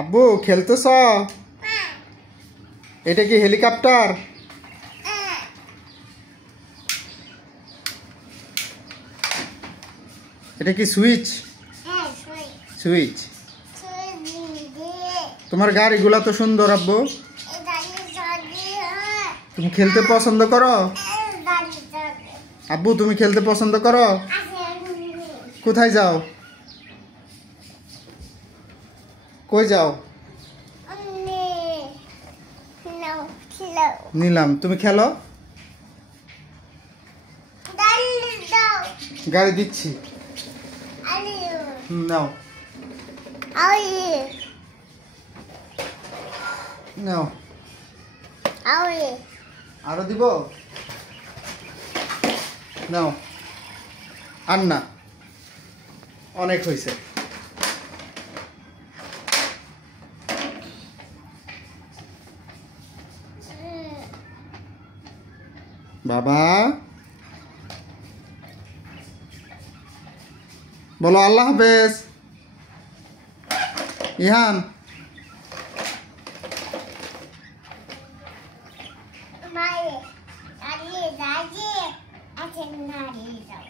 আব্বু খেলতেছ? এটা কি হেলিকপ্টার? এটা কি সুইচ? সুইচ। তোমার গাড়িগুলা তো সুন্দর আব্বু। তুমি খেলতে পছন্দ করো? আব্বু তুমি খেলতে পছন্দ করো? কোথায় যাও? কই যাও? নিলাম। তুমি খেলো। গাড়ি দিচ্ছি। নাও নাও। আরো দিব? নাও। আর না, অনেক হয়েছে। বাবা বলো আল্লাহ হাফেজ। Ihan Mày, anh đi ra gì? Anh đi ra gì?